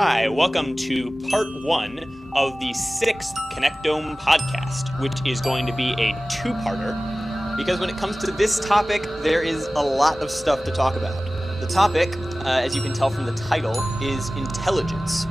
Hi, welcome to part one of the sixth Connectome podcast, which is going to be a two-parter, because when it comes to this topic, there is a lot of stuff to talk about. The topic, as you can tell from the title, is intelligence.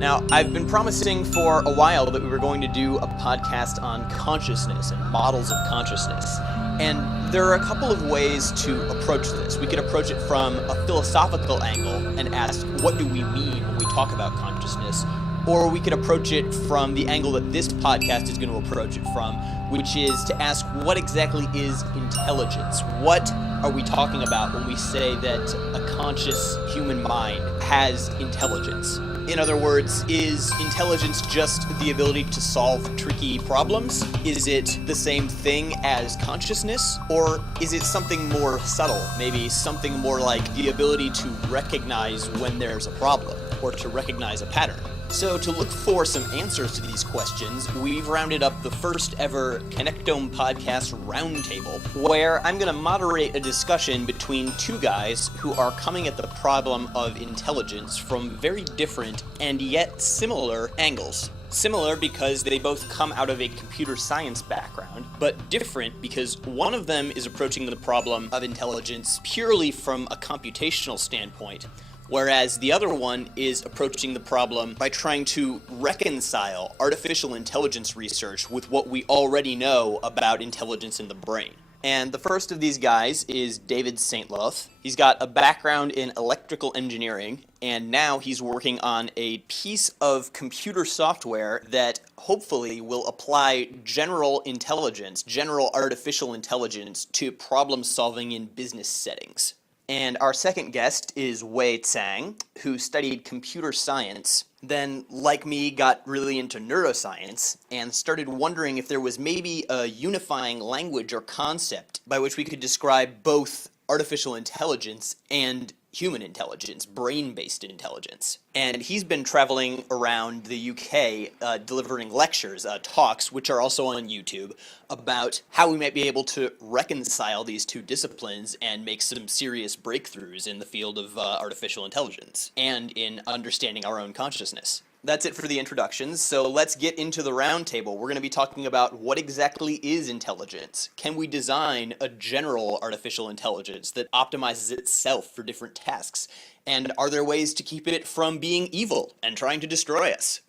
Now, I've been promising for a while that we were going to do a podcast on consciousness and models of consciousness. And there are a couple of ways to approach this. We could approach it from a philosophical angle and ask, what do we mean when we talk about consciousness? Or we could approach it from the angle that this podcast is going to approach it from, which is to ask, what exactly is intelligence? What are we talking about when we say that a conscious human mind has intelligence? In other words, is intelligence just the ability to solve tricky problems? Is it the same thing as consciousness? Or is it something more subtle? Maybe something more like the ability to recognize when there's a problem or to recognize a pattern. So to look for some answers to these questions, we've rounded up the first ever Connectome podcast roundtable, where I'm going to moderate a discussion between two guys who are coming at the problem of intelligence from very different and yet similar angles. Similar because they both come out of a computer science background, but different because one of them is approaching the problem of intelligence purely from a computational standpoint, whereas the other one is approaching the problem by trying to reconcile artificial intelligence research with what we already know about intelligence in the brain. And the first of these guys is David Saintloth. He's got a background in electrical engineering, and now he's working on a piece of computer software that hopefully will apply general intelligence, general artificial intelligence, to problem solving in business settings. And our second guest is Wai Tsang, who studied computer science, then, like me, got really into neuroscience, and started wondering if there was maybe a unifying language or concept by which we could describe both artificial intelligence and human intelligence, brain-based intelligence. And he's been traveling around the UK delivering lectures, talks, which are also on YouTube, about how we might be able to reconcile these two disciplines and make some serious breakthroughs in the field of artificial intelligence and in understanding our own consciousness. That's it for the introductions, so let's get into the roundtable. We're going to be talking about what exactly is intelligence. Can we design a general artificial intelligence that optimizes itself for different tasks? And are there ways to keep it from being evil and trying to destroy us?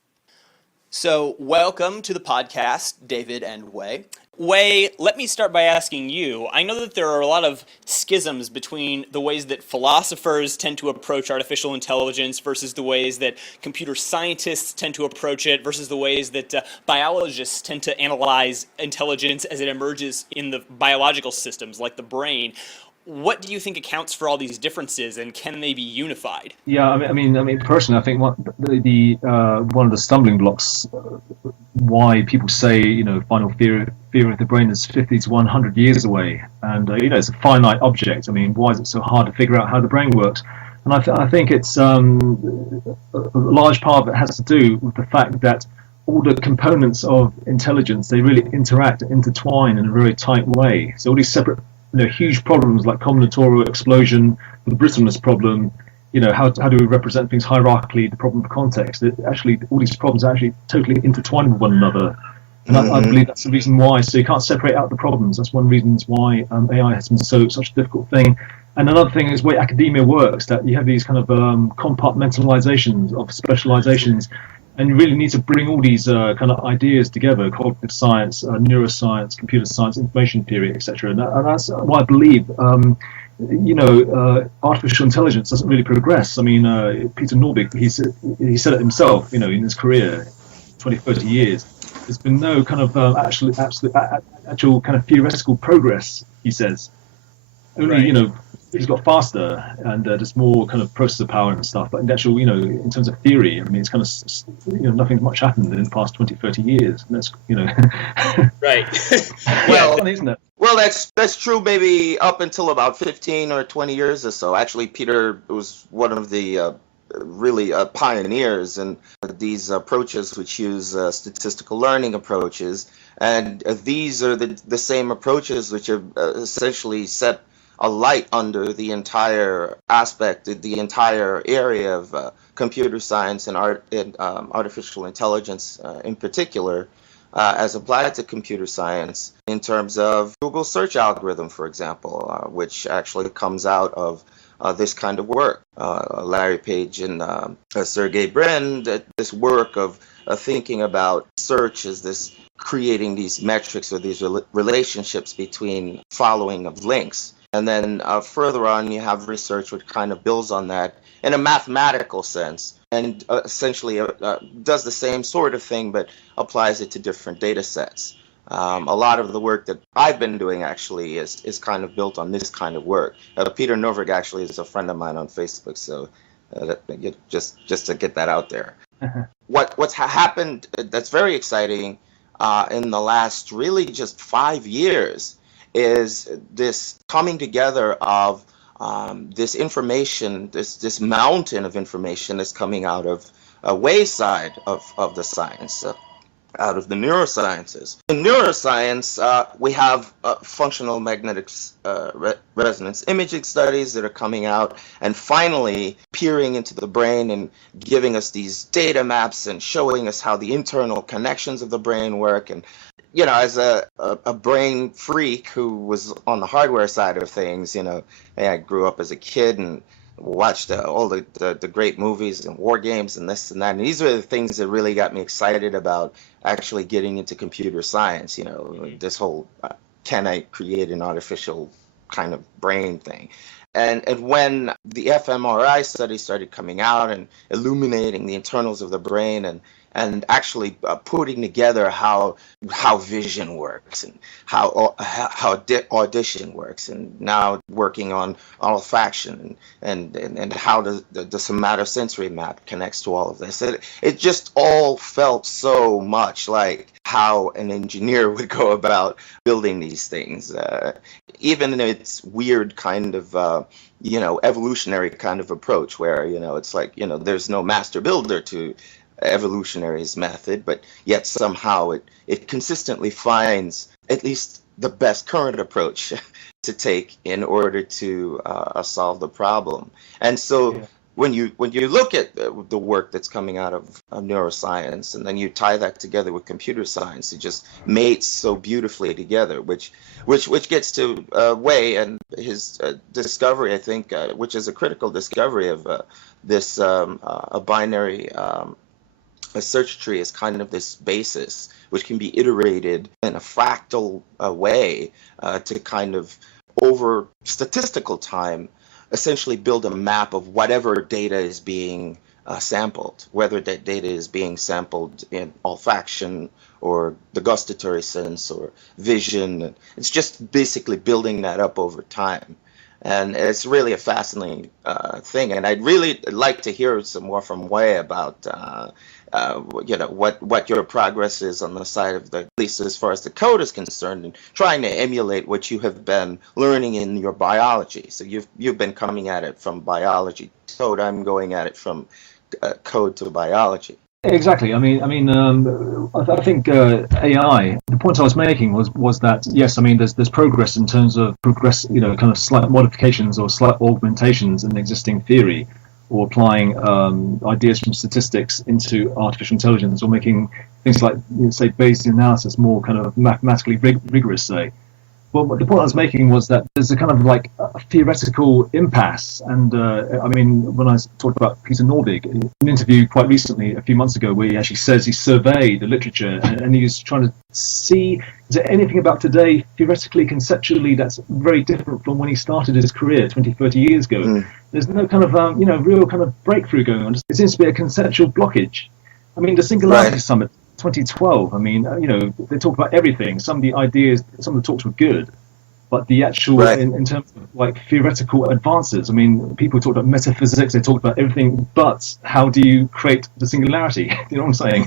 So, welcome to the podcast, David and Wai. Wai, let me start by asking you, I know that there are a lot of schisms between the ways that philosophers tend to approach artificial intelligence versus the ways that computer scientists tend to approach it versus the ways that biologists tend to analyze intelligence as it emerges in the biological systems like the brain. What do you think accounts for all these differences, and can they be unified? Yeah, I mean, personally, I think one of the stumbling blocks why people say, final theory of the brain is 50 to 100 years away, and it's a finite object. I mean, why is it so hard to figure out how the brain works? And I think it's a large part of it has to do with the fact that all the components of intelligence, they really interact, intertwine in a very tight way. So all these separate huge problems like combinatorial explosion, the brittleness problem, how do we represent things hierarchically, the problem of context, all these problems are actually totally intertwined with one another. And I believe that's the reason why, so you can't separate out the problems. That's one of the reasons why AI has been such a difficult thing. And another thing is the way academia works, that you have these kind of compartmentalizations of specializations, and you really need to bring all these kind of ideas together: cognitive science, neuroscience, computer science, information theory, etc. And that's why I believe, artificial intelligence doesn't really progress. I mean, Peter Norvig, he said it himself, in his career, 20, 30 years, there's been no kind of actual kind of theoretical progress, he says. Only, right. He's got faster and just more kind of processor power and stuff. But in actual, in terms of theory, I mean, it's kind of, nothing much happened in the past 20, 30 years. And that's, Right. Well, isn't it? Well, that's true maybe up until about 15 or 20 years or so. Actually, Peter was one of the really pioneers in these approaches which use statistical learning approaches. And these are the same approaches which have essentially set a light under the entire aspect, the entire area of computer science and artificial intelligence in particular, as applied to computer science in terms of Google search algorithm, for example, which actually comes out of this kind of work. Larry Page and Sergey Brin, this work of thinking about search as this creating these metrics or these relationships between following of links. And then further on, you have research which kind of builds on that in a mathematical sense and essentially does the same sort of thing but applies it to different data sets. A lot of the work that I've been doing actually is kind of built on this kind of work. Peter Norvig actually is a friend of mine on Facebook, so just to get that out there. What's happened that's very exciting in the last really just 5 years is this coming together of this information, this mountain of information that's coming out of Wais side of the science, out of the neurosciences. In neuroscience, we have functional magnetic resonance imaging studies that are coming out and finally peering into the brain and giving us these data maps and showing us how the internal connections of the brain work. And you know, as a brain freak who was on the hardware side of things, you know, I grew up as a kid and watched all the great movies and war games and this and that. And these are the things that really got me excited about actually getting into computer science, you know, this whole can I create an artificial kind of brain thing. And when the fMRI studies started coming out and illuminating the internals of the brain and actually putting together how vision works and how audition works, and now working on olfaction and how the somatosensory map connects to all of this. It just all felt so much like how an engineer would go about building these things, even in its weird kind of evolutionary kind of approach where, you know, it's like, you know, there's no master builder to evolutionary's method, but yet somehow it consistently finds at least the best current approach to take in order to solve the problem. And so when you look at the work that's coming out of neuroscience and then you tie that together with computer science, it just mates so beautifully together, which gets to Wai and his discovery, I think, which is a critical discovery of this a binary a search tree is kind of this basis which can be iterated in a fractal way to kind of, over statistical time, essentially build a map of whatever data is being sampled, whether that data is being sampled in olfaction or the gustatory sense or vision. It's just basically building that up over time. And it's really a fascinating thing. And I'd really like to hear some more from Wai about what your progress is on the side of at least as far as the code is concerned, and trying to emulate what you have been learning in your biology. So you've been coming at it from biology to code. I'm going at it from code to biology. Exactly. I think AI. The point I was making was that yes, I mean there's progress in terms of kind of slight modifications or slight augmentations in existing theory, or applying ideas from statistics into artificial intelligence, or making things like, say, Bayesian analysis more kind of mathematically rigorous, say. Well, the point I was making was that there's a kind of like a theoretical impasse. And when I talked about Peter Norvig, in an interview quite recently, a few months ago, where he actually says he surveyed the literature and he was trying to see, is there anything about today, theoretically, conceptually, that's very different from when he started his career 20, 30 years ago. Mm. There's no kind of, real kind of breakthrough going on. It seems to be a conceptual blockage. I mean, the Singularity Summit 2012, they talk about everything. Some of the ideas, some of the talks were good, but the actual, in terms of like theoretical advances, I mean, people talked about metaphysics, they talked about everything, but how do you create the singularity? You know what I'm saying?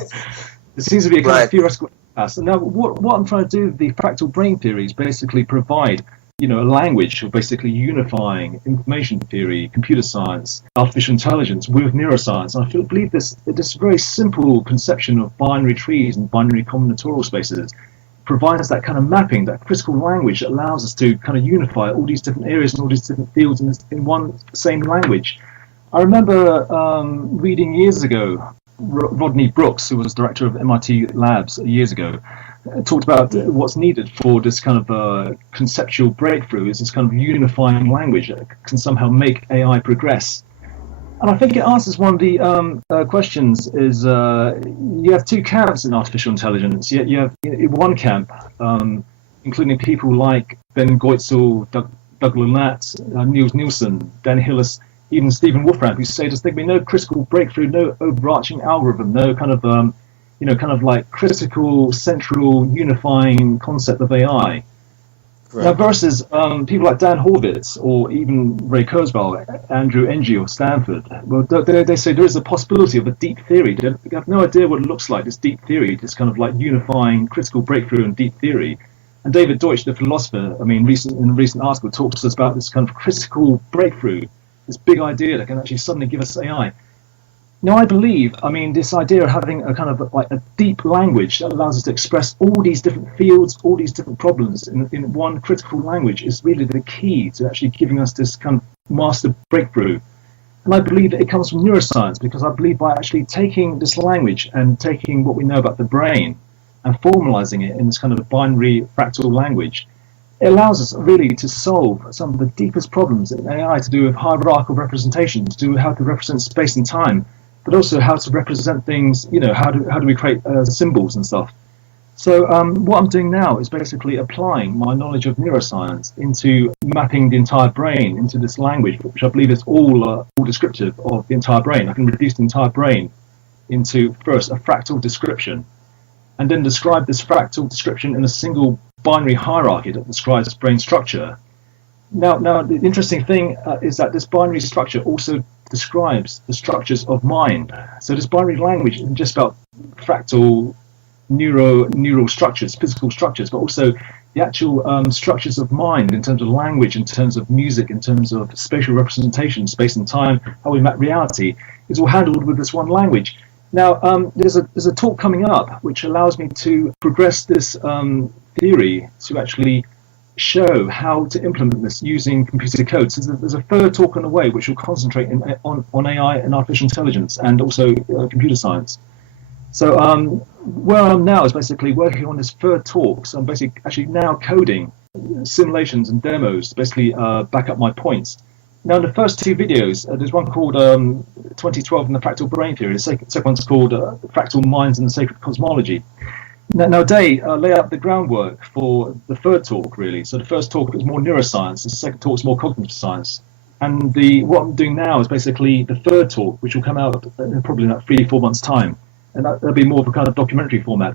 There seems to be a kind of theoretical impasse. And now what I'm trying to do with the fractal brain theory is basically provide a language for basically unifying information theory, computer science, artificial intelligence with neuroscience. And I believe this very simple conception of binary trees and binary combinatorial spaces provides that kind of mapping, that critical language that allows us to kind of unify all these different areas and all these different fields in one same language. I remember reading years ago, Rodney Brooks, who was director of MIT Labs years ago, talked about what's needed for this kind of conceptual breakthrough is this kind of unifying language that can somehow make AI progress. And I think it answers one of the questions is you have two camps in artificial intelligence. You have one camp, including people like Ben Goitzel, Doug Lunat, Niels Nielsen, Dan Hillis, even Stephen Wolfram, who say there's going to be no critical breakthrough, no overarching algorithm, no kind of like critical, central, unifying concept of AI. Right. Now, versus people like Dan Horvitz or even Ray Kurzweil, Andrew Ng of Stanford, well, they say there is a possibility of a deep theory. They have no idea what it looks like, this deep theory, this kind of like unifying critical breakthrough in deep theory. And David Deutsch, the philosopher, in a recent article, talks to us about this kind of critical breakthrough, this big idea that can actually suddenly give us AI. Now, I believe, this idea of having a kind of like a deep language that allows us to express all these different fields, all these different problems in one critical language is really the key to actually giving us this kind of master breakthrough. And I believe that it comes from neuroscience, because I believe by actually taking this language and taking what we know about the brain and formalizing it in this kind of binary fractal language, it allows us really to solve some of the deepest problems in AI to do with hierarchical representation, to do with how to represent space and time, but also how to represent things, how do we create symbols and stuff. So what I'm doing now is basically applying my knowledge of neuroscience into mapping the entire brain into this language, which I believe is all descriptive of the entire brain. I can reduce the entire brain into, first, a fractal description, and then describe this fractal description in a single binary hierarchy that describes brain structure. Now the interesting thing is that this binary structure also describes the structures of mind. So this binary language isn't just about fractal neural structures, physical structures, but also the actual structures of mind in terms of language, in terms of music, in terms of spatial representation, space and time, how we map reality, is all handled with this one language. Now, there's a talk coming up which allows me to progress this theory to actually show how to implement this using computer code. So there's a third talk on the way which will concentrate on AI and artificial intelligence and also computer science. So where I am now is basically working on this third talk. So I'm basically actually now coding simulations and demos to basically back up my points. Now, in the first two videos, there's one called 2012 and the Fractal Brain Theory. The second one's called Fractal Minds and the Sacred Cosmology. Now they lay out the groundwork for the third talk, really. So the first talk is more neuroscience, the second talk is more cognitive science. And what I'm doing now is basically the third talk, which will come out probably in about 3-4 months' time. And that'll be more of a kind of documentary format.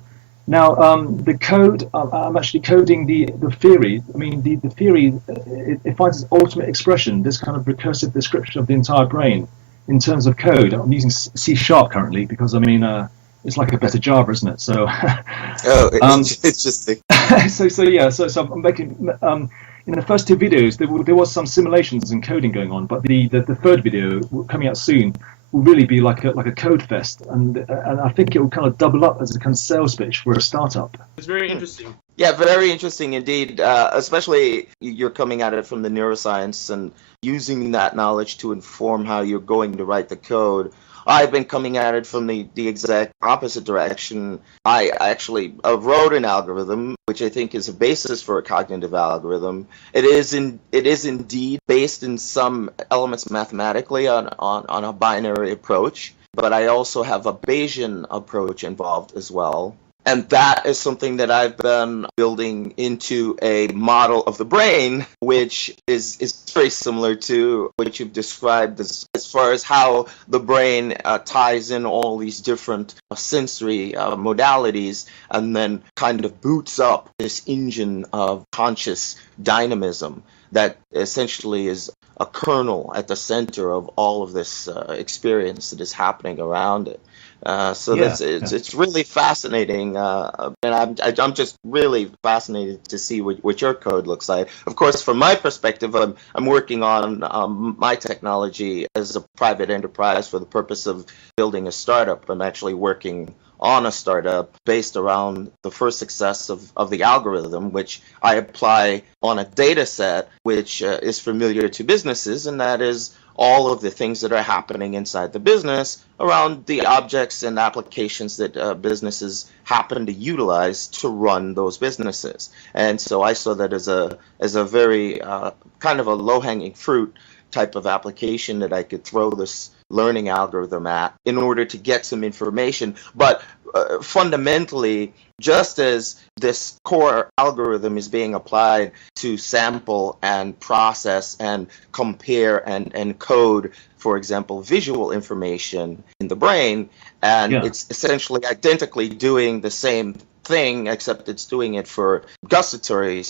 Now, the code, I'm actually coding the theory. The theory, it finds its ultimate expression, this kind of recursive description of the entire brain in terms of code. I'm using C# currently because, it's like a better Java, isn't it? So, it's just so I'm making, in the first two videos, there was some simulations and coding going on, but the third video coming out soon will really be like a code fest, and I think it will kind of double up as a kind of sales pitch for a startup. It's very interesting. Yeah, very interesting indeed. Especially you're coming at it from the neuroscience and using that knowledge to inform how you're going to write the code. I've been coming at it from the exact opposite direction. I actually wrote an algorithm, which I think is a basis for a cognitive algorithm. It is indeed based in some elements mathematically on a binary approach, but I also have a Bayesian approach involved as well. And that is something that I've been building into a model of the brain, which is very similar to what you've described as far as how the brain ties in all these different sensory modalities and then kind of boots up this engine of conscious dynamism that essentially is a kernel at the center of all of this experience that is happening around it. It's really fascinating, and I'm just really fascinated to see what your code looks like. Of course, from my perspective, I'm working on my technology as a private enterprise for the purpose of building a startup. I'm actually working on a startup based around the first success of the algorithm, which I apply on a data set which is familiar to businesses, and that is all of the things that are happening inside the business around the objects and applications that businesses happen to utilize to run those businesses. And so I saw that as a very kind of a low-hanging fruit type of application that I could throw this learning algorithm at in order to get some information. But fundamentally, just as this core algorithm is being applied to sample and process and compare and encode, for example, visual information in the brain, and it's essentially identically doing the same thing, except it's doing it for gustatory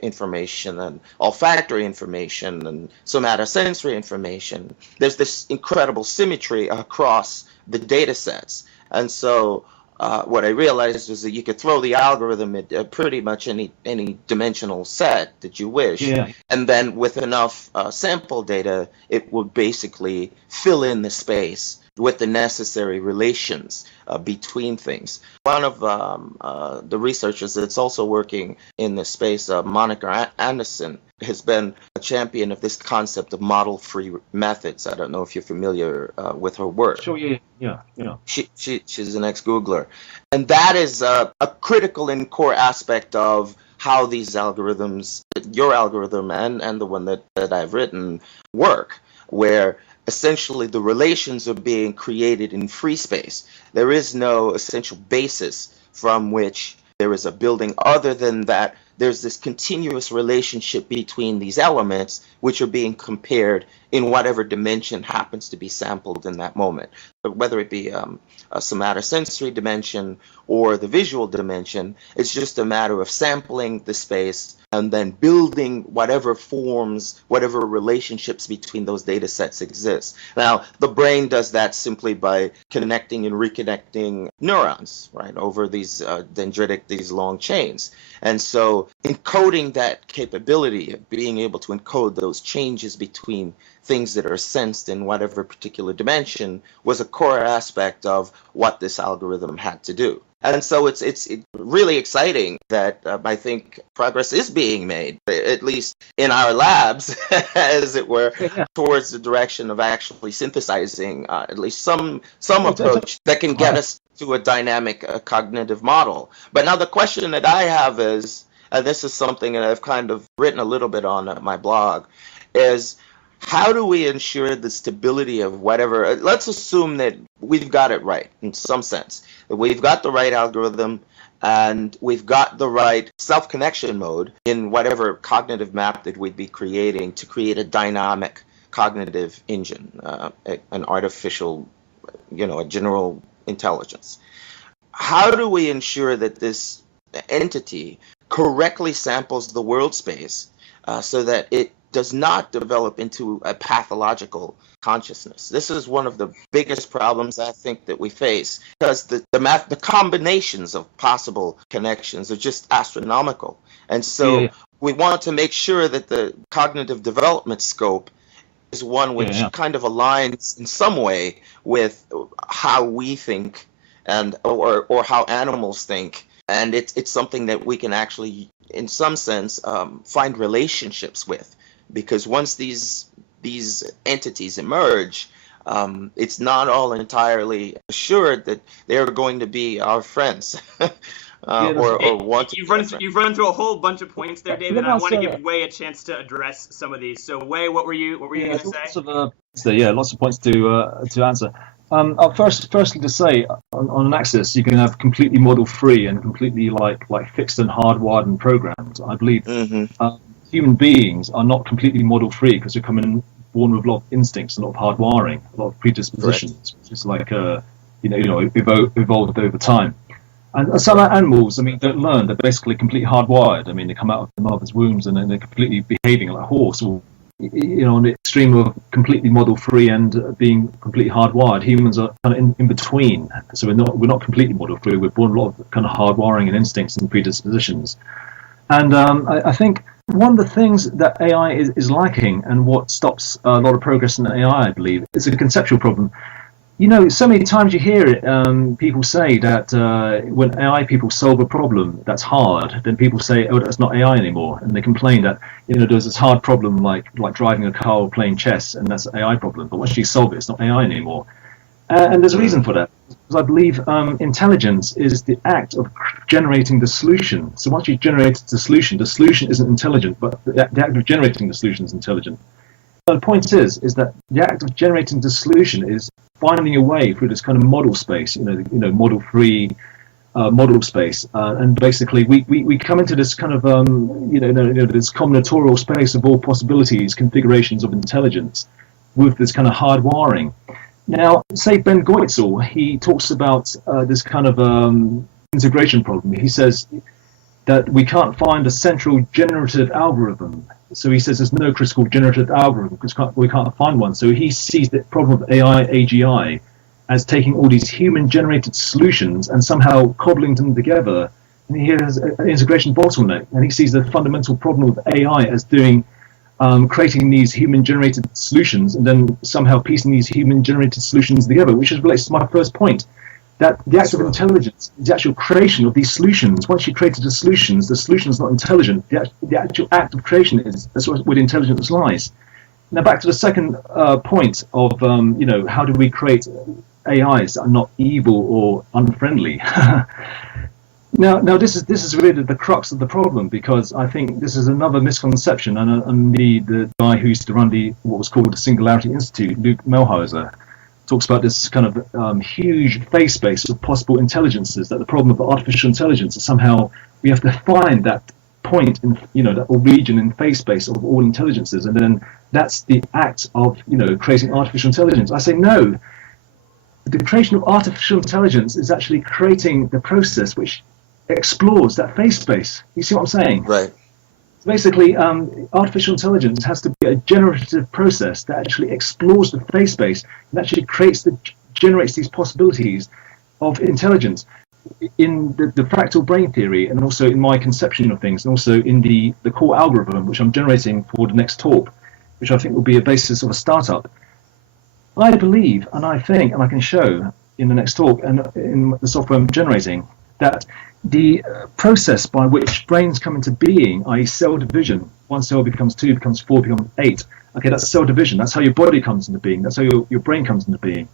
information and olfactory information and somatosensory information. There's this incredible symmetry across the data sets. And so what I realized is that you could throw the algorithm at pretty much any dimensional set that you wish. And then with enough sample data, it would basically fill in the space with the necessary relations between things. One of the researchers that's also working in this space, Monica Anderson, has been a champion of this concept of model-free methods. I don't know if you're familiar with her work. Sure, yeah. She's an ex-Googler. And that is a critical and core aspect of how these algorithms, your algorithm and the one that I've written, work, where essentially the relations are being created in free space. There is no essential basis from which there is a building other than that there's this continuous relationship between these elements which are being compared in whatever dimension happens to be sampled in that moment. But whether it be a somatosensory dimension or the visual dimension, it's just a matter of sampling the space and then building whatever forms, whatever relationships between those data sets exist. Now, the brain does that simply by connecting and reconnecting neurons, right, over these dendritic, these long chains. And so encoding that capability of being able to encode those changes between things that are sensed in whatever particular dimension was a core aspect of what this algorithm had to do. And so it's really exciting that I think progress is being made, at least in our labs, as it were, towards the direction of actually synthesizing at least some approach that can get us to a dynamic cognitive model. But now the question that I have is, and this is something that I've kind of written a little bit on my blog, is how do we ensure the stability of whatever? Let's assume that we've got it right in some sense. That we've got the right algorithm and we've got the right self-connection mode in whatever cognitive map that we'd be creating to create a dynamic cognitive engine, an artificial, a general intelligence. How do we ensure that this entity correctly samples the world space so that it does not develop into a pathological consciousness? This is one of the biggest problems I think that we face, because the combinations of possible connections are just astronomical. And so we want to make sure that the cognitive development scope is one which kind of aligns in some way with how we think and or how animals think. And it's something that we can actually, in some sense, find relationships with. Because once these entities emerge, it's not all entirely assured that they're going to be our friends. Or want to. You've run through a whole bunch of points there, David. And I want to give Wai a chance to address some of these. So, Wai, what were you going to say? Lots of points to answer. Firstly, to say on an axis, you can have completely model-free and completely like fixed and hardwired and programmed. I believe human beings are not completely model-free because we're born with a lot of instincts, a lot of hardwiring, a lot of predispositions, which is like evolved over time. And some animals, don't learn. They're basically completely hardwired. They come out of their mother's wombs and then they're completely behaving like a horse, or on the extreme of completely model-free and being completely hardwired. Humans are kind of in between. So we're not completely model-free. We're born with a lot of kind of hardwiring and instincts and predispositions. And I think one of the things that AI is lacking, and what stops a lot of progress in AI, I believe, is a conceptual problem. So many times you hear it, people say that when AI people solve a problem that's hard, then people say, oh, that's not AI anymore. And they complain that, there's this hard problem like driving a car or playing chess, and that's an AI problem. But once you solve it, it's not AI anymore. And there's a reason for that. Because I believe intelligence is the act of generating the solution. So once you've generated the solution isn't intelligent, but the act of generating the solution is intelligent. So the point is that the act of generating the solution is finding a way through this kind of model space, model-free model space, and basically we come into this kind of this combinatorial space of all possibilities, configurations of intelligence, with this kind of hard wiring. Now, say Ben Goetzel, he talks about this kind of integration problem. He says that we can't find a central generative algorithm. So he says there's no critical generative algorithm because we can't find one. So he sees the problem of AI, AGI, as taking all these human-generated solutions and somehow cobbling them together. And he has an integration bottleneck. And he sees the fundamental problem with AI as creating these human-generated solutions and then somehow piecing these human-generated solutions together, which relates to my first point, that the act of intelligence is the actual creation of these solutions. Once you created the solution is not intelligent. The actual act of creation that's where the intelligence lies. Now back to the second point of, how do we create AIs that are not evil or unfriendly? Now this is really the crux of the problem, because I think this is another misconception, and the guy who used to run what was called the Singularity Institute, Luke Melhauser, talks about this kind of huge phase space of possible intelligences, that the problem of artificial intelligence is somehow we have to find that point in, that region in phase space of all intelligences, and then that's the act of, creating artificial intelligence. I say no. The creation of artificial intelligence is actually creating the process which explores that phase space. You see what I'm saying? Right. Basically, artificial intelligence has to be a generative process that actually explores the phase space and actually generates these possibilities of intelligence. In the fractal brain theory, and also in my conception of things, and also in the core algorithm, which I'm generating for the next talk, which I think will be a basis of a startup, I believe, and I think, and I can show in the next talk, and in the software I'm generating, that the process by which brains come into being, i.e. cell division, one cell becomes 2, becomes 4, becomes 8. Okay, that's cell division. That's how your body comes into being. That's how your brain comes into being.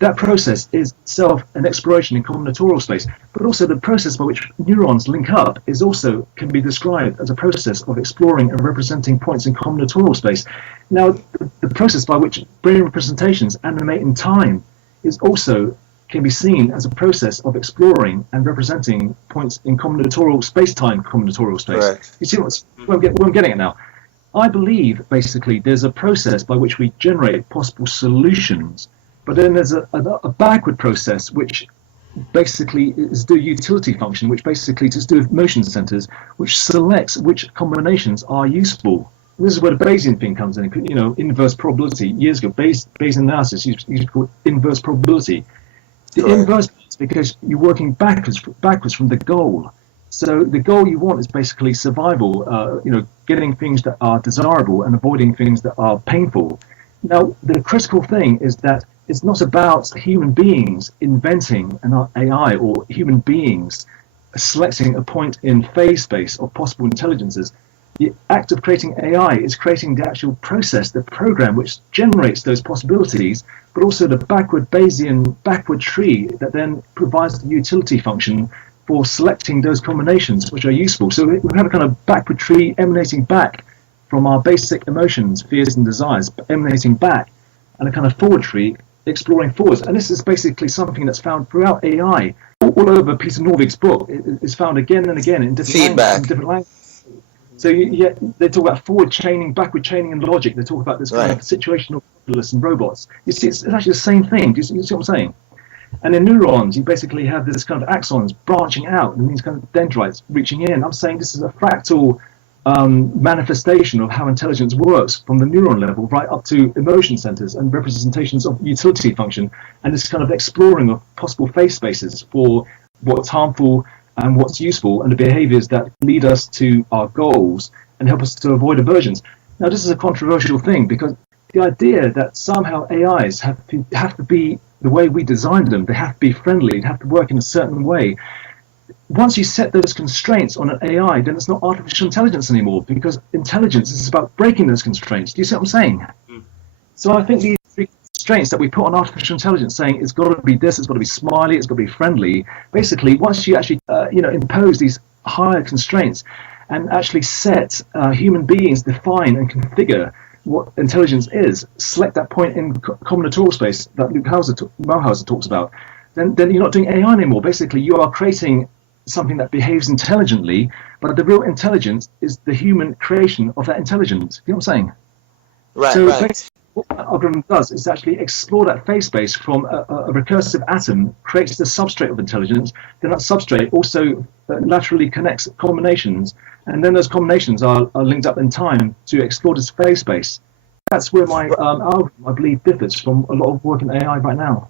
That process is itself an exploration in combinatorial space, but also the process by which neurons link up can be described as a process of exploring and representing points in combinatorial space. Now, the process by which brain representations animate in time can be seen as a process of exploring and representing points in combinatorial space-time combinatorial space. Correct. You see what I'm getting at now? I believe, basically, there's a process by which we generate possible solutions, but then there's a backward process which basically is the utility function, which basically is to do with motion centers, which selects which combinations are useful. And this is where the Bayesian thing comes in, inverse probability. Years ago, Bayesian analysis used to call inverse probability. The inverse is because you're working backwards from the goal. So the goal you want is basically survival, getting things that are desirable and avoiding things that are painful. Now, the critical thing is that it's not about human beings inventing an AI or human beings selecting a point in phase space of possible intelligences. The act of creating AI is creating the actual process, the program which generates those possibilities, but also the Bayesian backward tree that then provides the utility function for selecting those combinations which are useful. So we have a kind of backward tree emanating back from our basic emotions, fears and desires, emanating back, and a kind of forward tree exploring forwards. And this is basically something that's found throughout AI. All over Peter Norvig's book, it's found again and again in different languages. So they talk about forward chaining, backward chaining, and logic. They talk about this kind of situational modulus and robots. You see, it's actually the same thing. Do you see what I'm saying? And in neurons, you basically have this kind of axons branching out, and these kind of dendrites reaching in. I'm saying this is a fractal manifestation of how intelligence works from the neuron level right up to emotion centers and representations of utility function, and this kind of exploring of possible phase spaces for what's harmful and what's useful, and the behaviors that lead us to our goals and help us to avoid aversions. Now, this is a controversial thing, because the idea that somehow AIs have to be the way we designed them, they have to be friendly, they have to work in a certain way. Once you set those constraints on an AI, then it's not artificial intelligence anymore, because intelligence is about breaking those constraints. Do you see what I'm saying? So I think these three constraints that we put on artificial intelligence, saying it's got to be this, it's got to be smiley, it's got to be friendly, basically once you actually impose these higher constraints and actually set human beings define and configure what intelligence is, select that point in combinatorial space that Luke Malhauser talks about, then you're not doing AI anymore. Basically, you are creating something that behaves intelligently, but the real intelligence is the human creation of that intelligence. You know what I'm saying? Right, so right. What that algorithm does is actually explore that phase space from a recursive atom, creates the substrate of intelligence, then that substrate also laterally connects combinations, and then those combinations are linked up in time to explore this phase space. That's where my algorithm, I believe, differs from a lot of work in AI right now.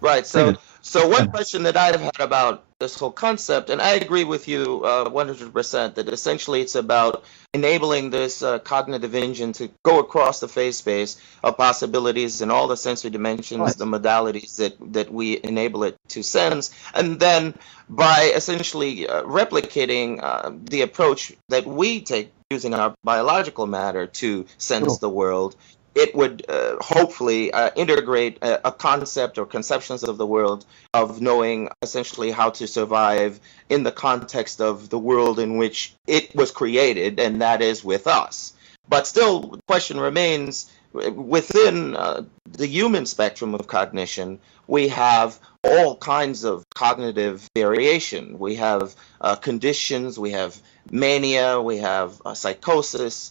Right. So one question that I've had about this whole concept, and I agree with you 100%, that essentially it's about enabling this cognitive engine to go across the phase space of possibilities and all the sensory dimensions, Right. the modalities that we enable it to sense, and then by essentially replicating the approach that we take using our biological matter to sense Sure. the world, it would hopefully integrate a concept or conceptions of the world of knowing essentially how to survive in the context of the world in which it was created, and that is with us. But still, the question remains, within the human spectrum of cognition, we have all kinds of cognitive variation. We have conditions, we have mania, we have psychosis.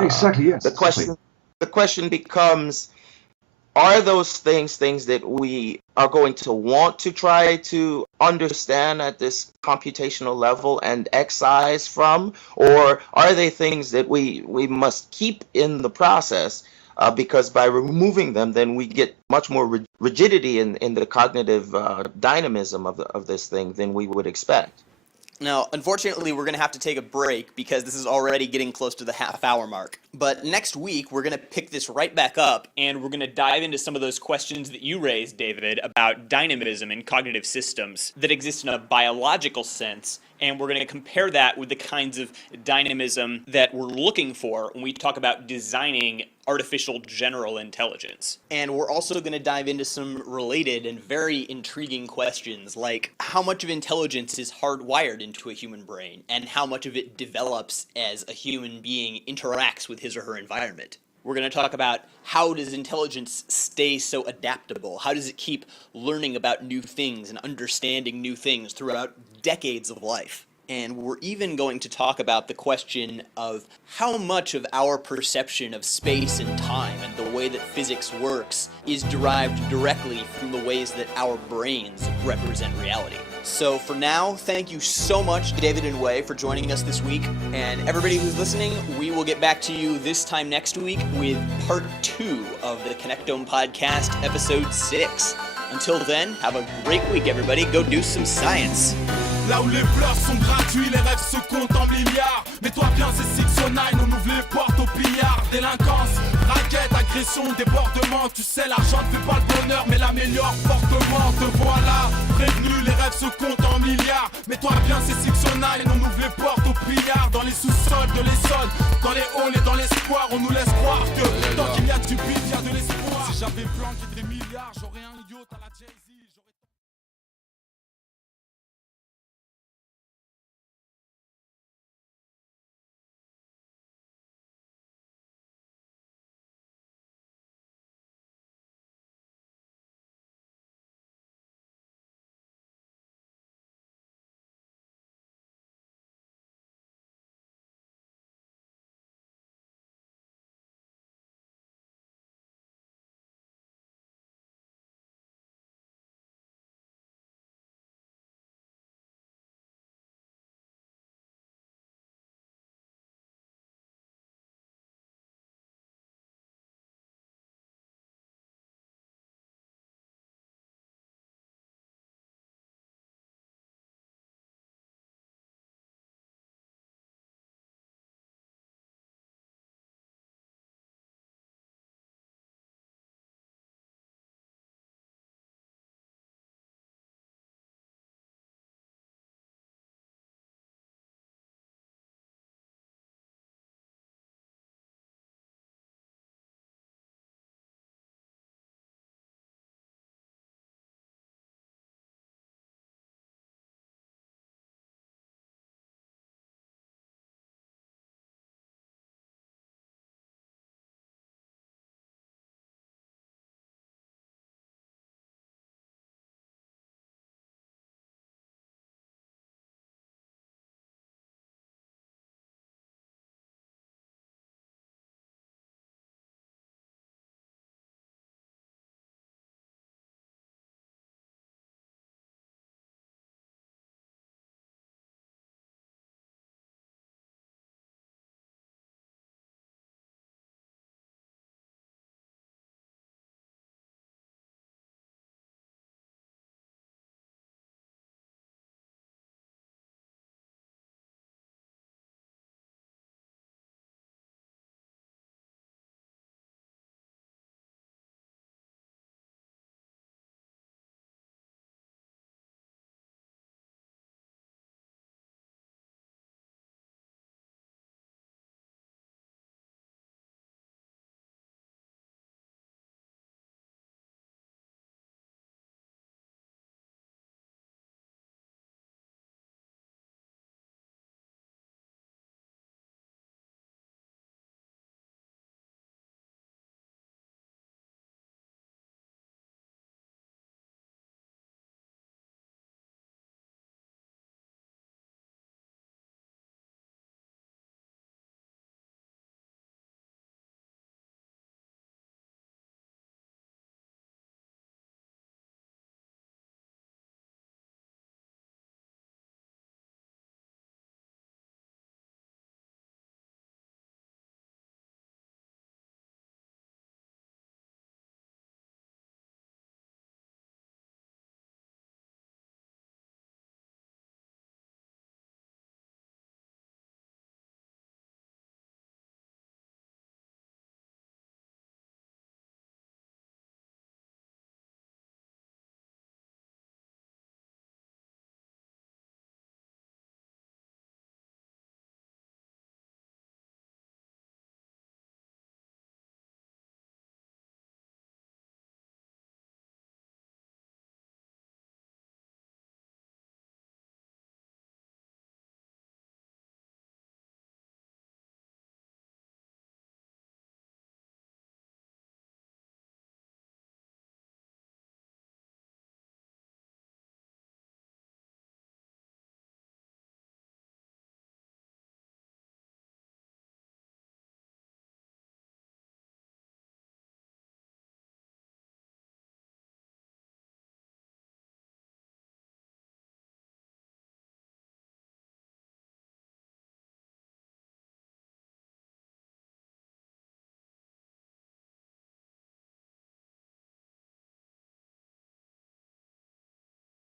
Exactly, yes. The question becomes, are those things that we are going to want to try to understand at this computational level and excise from, or are they things that we must keep in the process because by removing them, then we get much more rigidity in the cognitive dynamism of this thing than we would expect? Now, unfortunately, we're going to have to take a break because this is already getting close to the half-hour mark. But next week, we're going to pick this right back up, and we're going to dive into some of those questions that you raised, David, about dynamism in cognitive systems that exist in a biological sense, and we're going to compare that with the kinds of dynamism that we're looking for when we talk about designing artificial general intelligence. And we're also going to dive into some related and very intriguing questions, like how much of intelligence is hardwired into a human brain, and how much of it develops as a human being interacts with his or her environment. We're going to talk about how does intelligence stay so adaptable? How does it keep learning about new things and understanding new things throughout decades of life? And we're even going to talk about the question of how much of our perception of space and time and the way that physics works is derived directly from the ways that our brains represent reality. So for now, thank you so much, David and Wai, for joining us this week. And everybody who's listening, we will get back to you this time next week with part 2 of the Connectome podcast, episode 6. Until then, have a great week, everybody. Go do some science. Là où les fleurs sont gratuits, les rêves se comptent en milliards. Mais toi bien c'est 609, on ouvre les portes au pillard. Délinquance, raquette, agression, débordement. Tu sais l'argent ne fait pas le bonheur, mais l'améliore fortement. Te voilà, prévenu, les rêves se comptent en milliards. Mais toi bien c'est 609, on ouvre les portes au pillard. Dans les sous-sols de l'Essonne, dans les halls et dans l'espoir, on nous laisse croire que tant qu'il y a du bif, il y a de l'espoir. Si j'avais planqué des milliards, j'aurais un yacht à la Jay-Z.